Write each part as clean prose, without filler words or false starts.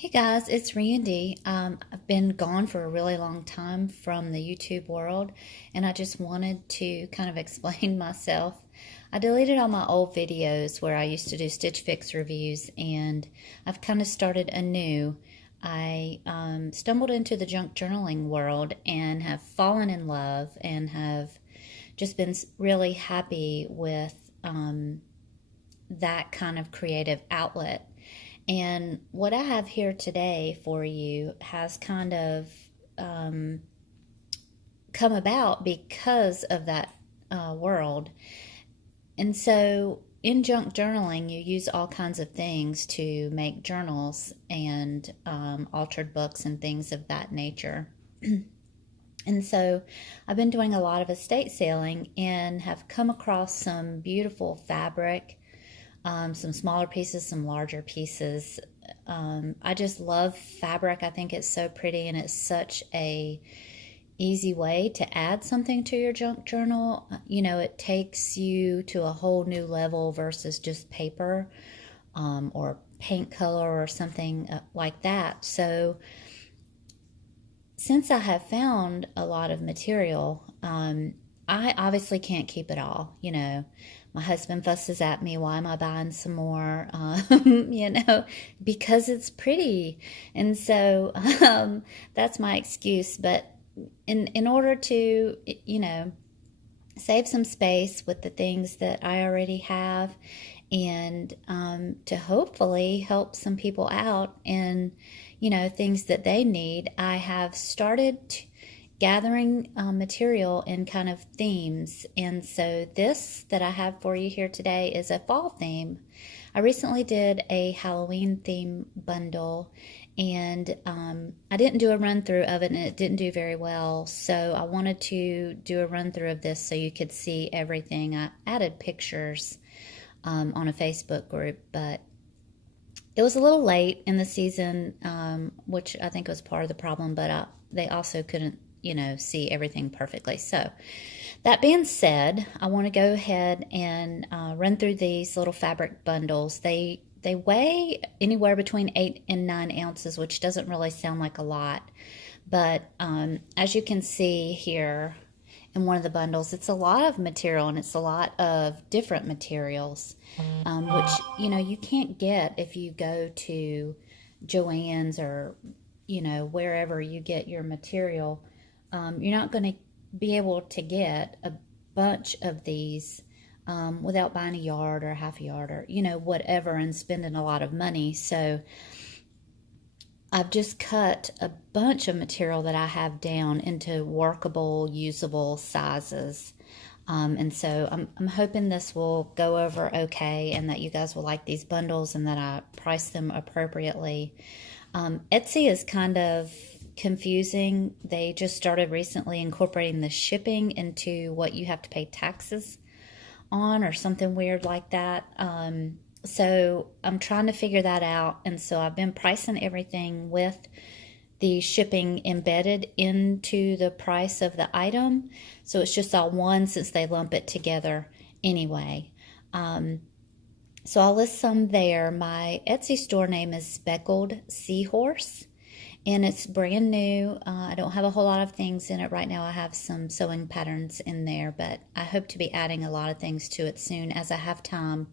Hey guys, it's Randy. I've been gone for a really long time from the YouTube world, and I just wanted to kind of explain myself. I deleted all my old videos where I used to do Stitch Fix reviews, and I've kind of started anew. I stumbled into the junk journaling world and have fallen in love and have just been really happy with that kind of creative outlet. And what I have here today for you has kind of um, come about because of that world. And so in junk journaling, you use all kinds of things to make journals and altered books and things of that nature. And so I've been doing a lot of estate sailing and have come across some beautiful fabric, some smaller pieces, some larger pieces. I just love fabric. I think it's so pretty, and it's such a easy way to add something to your junk journal. It takes you to a whole new level versus just paper or paint color or something like that. So since I have found a lot of material, I obviously can't keep it all. My husband fusses at me, why am I buying some more? Because it's pretty. And so that's my excuse. But in order to, save some space with the things that I already have, and to hopefully help some people out in, things that they need, I have started gathering material in kind of themes. And so this that I have for you here today is a fall theme. I recently did a Halloween theme bundle, and I didn't do a run through of it, and it didn't do very well. So I wanted to do a run through of this so you could see everything. I added pictures on a Facebook group, but it was a little late in the season, which I think was part of the problem, but they also couldn't see everything perfectly. So that being said, I want to go ahead and run through these little fabric bundles. They weigh anywhere between 8 and 9 ounces, which doesn't really sound like a lot, but as you can see here in one of the bundles, it's a lot of material, and it's a lot of different materials, which you can't get if you go to Joann's or wherever you get your material. You're not going to be able to get a bunch of these without buying a yard or half a yard or whatever, and spending a lot of money. So I've just cut a bunch of material that I have down into workable, usable sizes. And so I'm hoping this will go over okay, and that you guys will like these bundles, and that I price them appropriately. Etsy is kind of confusing. They just started recently incorporating the shipping into what you have to pay taxes on, or something weird like that. So I'm trying to figure that out, and so I've been pricing everything with the shipping embedded into the price of the item, so it's just all one since they lump it together anyway. So I'll list some there. My Etsy store name is Speckled Seahorse, and it's brand new. I don't have a whole lot of things in it right now. I have some sewing patterns in there, but I hope to be adding a lot of things to it soon as I have time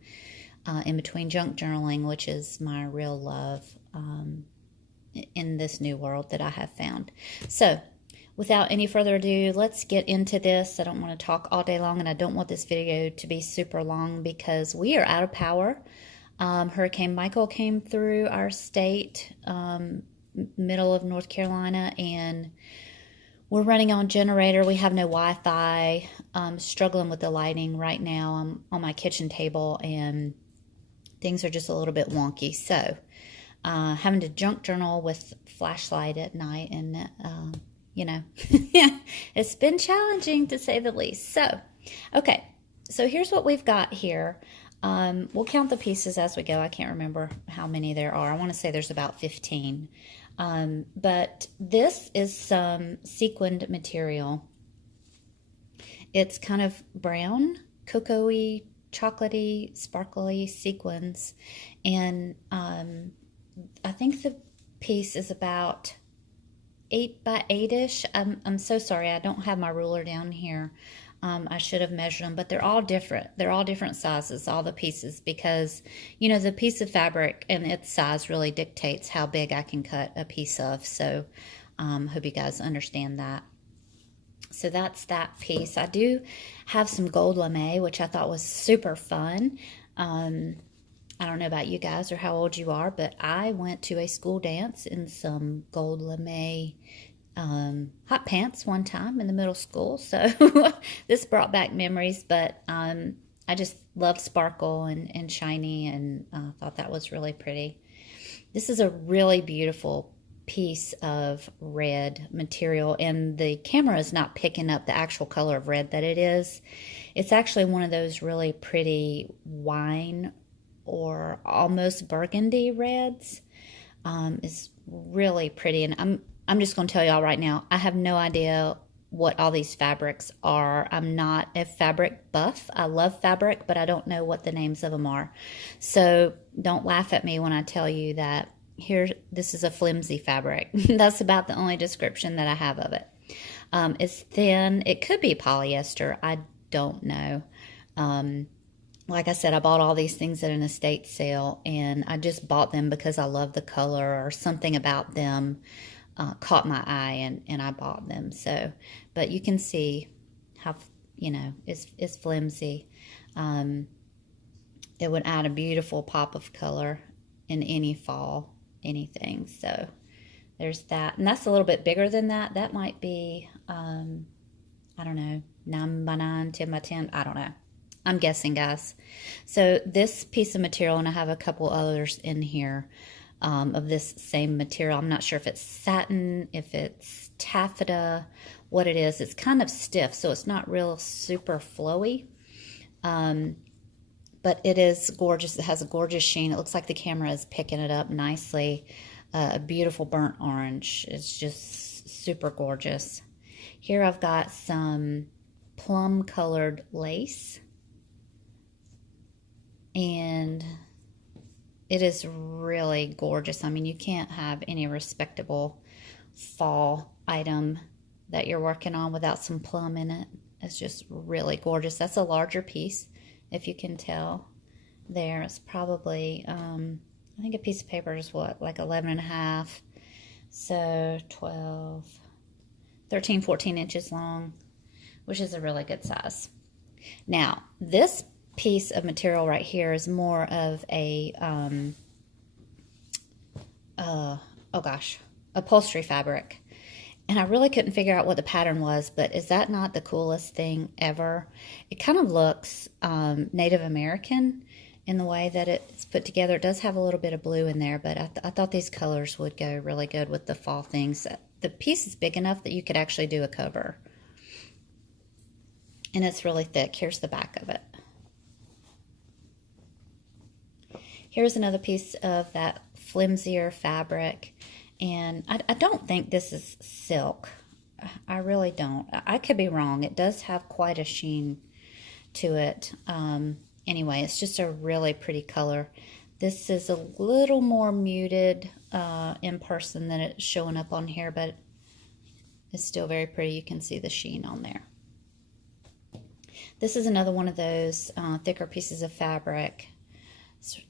in between junk journaling, which is my real love in this new world that I have found. So without any further ado, let's get into this. I don't want to talk all day long, and I don't want this video to be super long because we are out of power. Hurricane Michael came through our state, middle of North Carolina, and we're running on generator. We have no Wi-Fi. I'm struggling with the lighting right now. I'm on my kitchen table, and things are just a little bit wonky. So having to junk journal with flashlight at night, and it's been challenging to say the least. So okay, so here's what we've got here. We'll count the pieces as we go. I can't remember how many there are. I want to say there's about 15. But this is some sequined material. It's kind of brown, cocoa-y, chocolatey, sparkly sequins. And I think the piece is about 8 by 8-ish. I'm so sorry, I don't have my ruler down here. I should have measured them, but they're all different. They're all different sizes, all the pieces, because, you know, the piece of fabric and its size really dictates how big I can cut a piece of. So, hope you guys understand that. So that's that piece. I do have some gold lame, which I thought was super fun. I don't know about you guys or how old you are, but I went to a school dance in some gold lame hot pants one time in the middle school. So this brought back memories, but I just love sparkle and shiny, and thought that was really pretty. This is a really beautiful piece of red material, and the camera is not picking up the actual color of red that it is. It's actually one of those really pretty wine or almost burgundy reds. It's really pretty, and I'm just going to tell y'all right now, I have no idea what all these fabrics are. I'm not a fabric buff. I love fabric, but I don't know what the names of them are. So don't laugh at me when I tell you that this is a flimsy fabric. That's about the only description that I have of it. It's thin. It could be polyester. I don't know. Like I said, I bought all these things at an estate sale, and I just bought them because I love the color or something about them caught my eye, and I bought them. So, but you can see how, you know, it's flimsy. It would add a beautiful pop of color in any fall, anything. So there's that. And that's a little bit bigger than that. That might be, I don't know, 9 by 9, 10 by 10. I don't know. I'm guessing, guys. So this piece of material, and I have a couple others in here of this same material. I'm not sure if it's satin, if it's taffeta, what it is. It's kind of stiff, so it's not real super flowy. But it is gorgeous. It has a gorgeous sheen. It looks like the camera is picking it up nicely. A beautiful burnt orange. It's just super gorgeous. Here I've got some plum colored lace. And it is really gorgeous. I mean, you can't have any respectable fall item that you're working on without some plum in it. It's just really gorgeous. That's a larger piece, if you can tell there. It's probably, I think a piece of paper is what, like 11 and a half. So 12, 13, 14 inches long, which is a really good size. Now, this piece of material right here is more of a upholstery fabric, and I really couldn't figure out what the pattern was, but is that not the coolest thing ever? It kind of looks Native American in the way that it's put together. It does have a little bit of blue in there, but I thought these colors would go really good with the fall things. The piece is big enough that you could actually do a cover, and it's really thick. Here's the back of it. Here's another piece of that flimsier fabric, and I don't think this is silk. I really don't. I could be wrong. It does have quite a sheen to it. Anyway, it's just a really pretty color. This is a little more muted in person than it's showing up on here, but it's still very pretty. You can see the sheen on there. This is another one of those thicker pieces of fabric.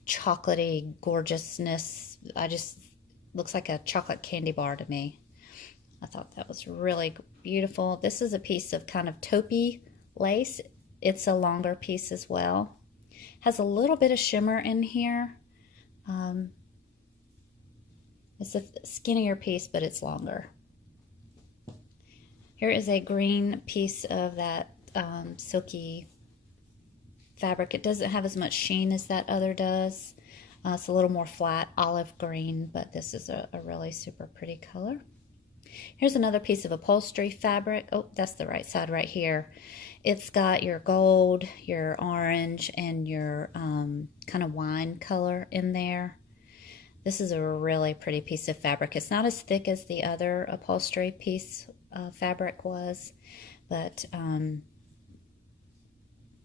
Chocolatey gorgeousness. Looks like a chocolate candy bar to me. I thought that was really beautiful. This is a piece of kind of taupey lace. It's a longer piece as well. Has a little bit of shimmer in here. It's a skinnier piece, but it's longer. Here is a green piece of that silky fabric. It doesn't have as much sheen as that other does. It's a little more flat olive green, but this is a really super pretty color. Here's another piece of upholstery fabric. Oh, that's the right side right here. It's got your gold, your orange, and your kind of wine color in there. This is a really pretty piece of fabric. It's not as thick as the other upholstery piece of fabric was, but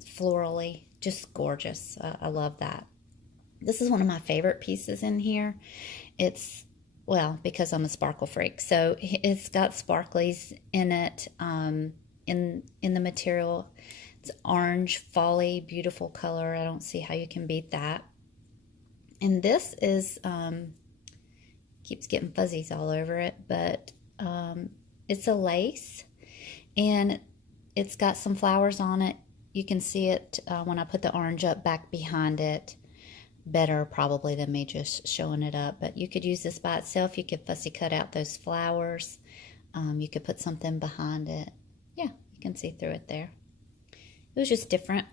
florally, just gorgeous. I love that. This is one of my favorite pieces in here. It's well, because I'm a sparkle freak. So it's got sparklies in it, in the material. It's orange, folly, beautiful color. I don't see how you can beat that. And this is, keeps getting fuzzies all over it, but it's a lace, and it's got some flowers on it. You can see it when I put the orange up back behind it better probably than me just showing it up. But you could use this by itself. You could fussy cut out those flowers. You could put something behind it. Yeah, you can see through it there. It was just different.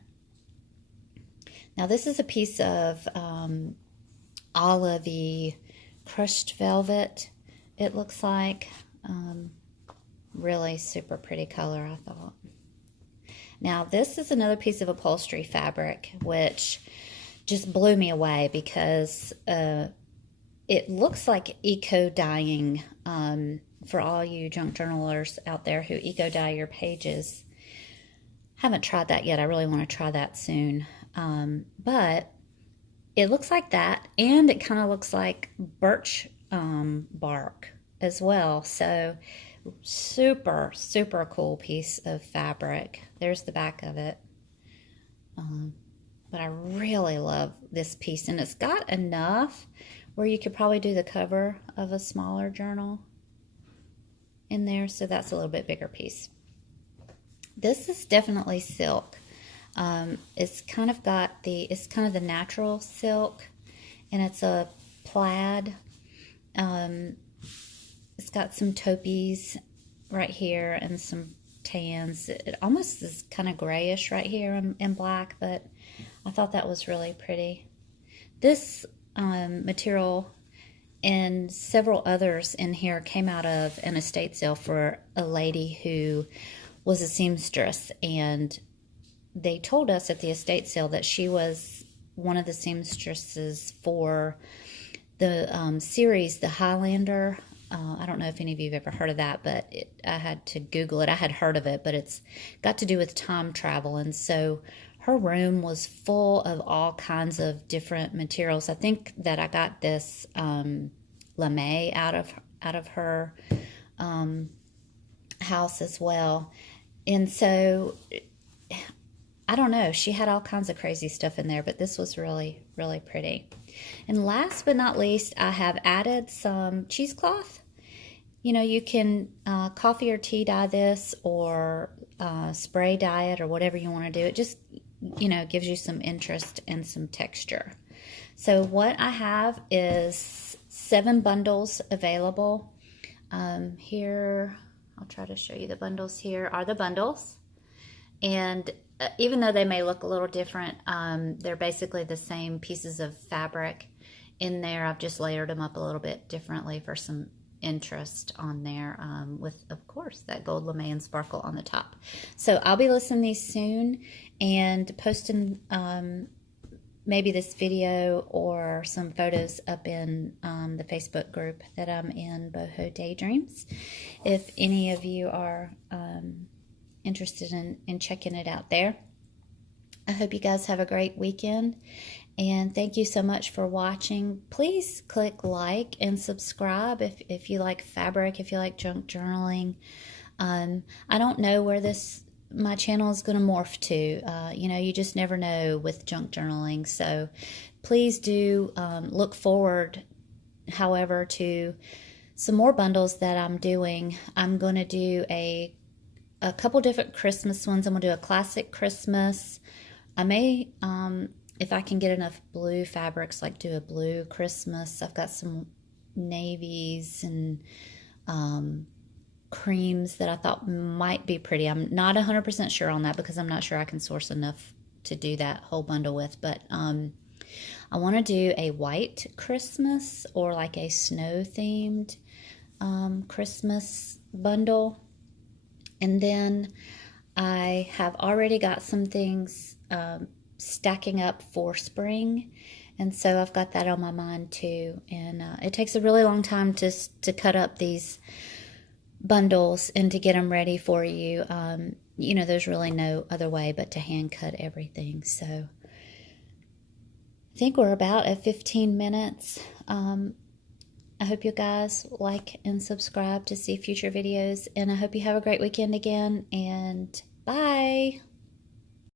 Now this is a piece of olivey crushed velvet, it looks like. Really super pretty color, I thought. Now this is another piece of upholstery fabric which just blew me away because it looks like eco dyeing. For all you junk journalers out there who eco dye your pages, haven't tried that yet. I really want to try that soon. But it looks like that, and it kind of looks like birch bark as well. So super, super cool piece of fabric. There's the back of it. But I really love this piece, and it's got enough where you could probably do the cover of a smaller journal in there. So that's a little bit bigger piece. This is definitely silk. It's kind of the natural silk, and it's a plaid. It's got some taupees right here and some tans. It almost is kind of grayish right here in black, but I thought that was really pretty. This material and several others in here came out of an estate sale for a lady who was a seamstress, and they told us at the estate sale that she was one of the seamstresses for the series, The Highlander. I don't know if any of you have ever heard of that, but I had to Google it. I had heard of it, but it's got to do with time travel. And so her room was full of all kinds of different materials. I think that I got this lame out of her house as well. And so I don't know, she had all kinds of crazy stuff in there, but this was really, really pretty. And last but not least, I have added some cheesecloth. You know, you can coffee or tea dye this, or spray dye it, or whatever you want to do. It just, you know, gives you some interest and some texture. So what I have is 7 bundles available. Here, I'll try to show you the bundles. Here are the bundles. And even though they may look a little different, they're basically the same pieces of fabric in there. I've just layered them up a little bit differently for some interest on there, with, of course, that gold lame and sparkle on the top. So I'll be listing these soon and posting maybe this video or some photos up in the Facebook group that I'm in, Boho Daydreams, if any of you are interested in checking it out there. I hope you guys have a great weekend, and thank you so much for watching. Please click like and subscribe if you like fabric, if you like junk journaling. I don't know where my channel is going to morph to. You know, you just never know with junk journaling. So please do look forward, however, to some more bundles that I'm doing. I'm going to do a couple different Christmas ones. I'm going to do a classic Christmas. I may, if I can get enough blue fabrics, like do a blue Christmas. I've got some navies and creams that I thought might be pretty. I'm not 100% sure on that because I'm not sure I can source enough to do that whole bundle with. But I want to do a white Christmas or like a snow-themed Christmas bundle. And then I have already got some things stacking up for spring, and so I've got that on my mind too. And it takes a really long time to cut up these bundles and to get them ready for you. You know, there's really no other way but to hand cut everything. So I think we're about at 15 minutes. I hope you guys like and subscribe to see future videos. And I hope you have a great weekend again. And bye.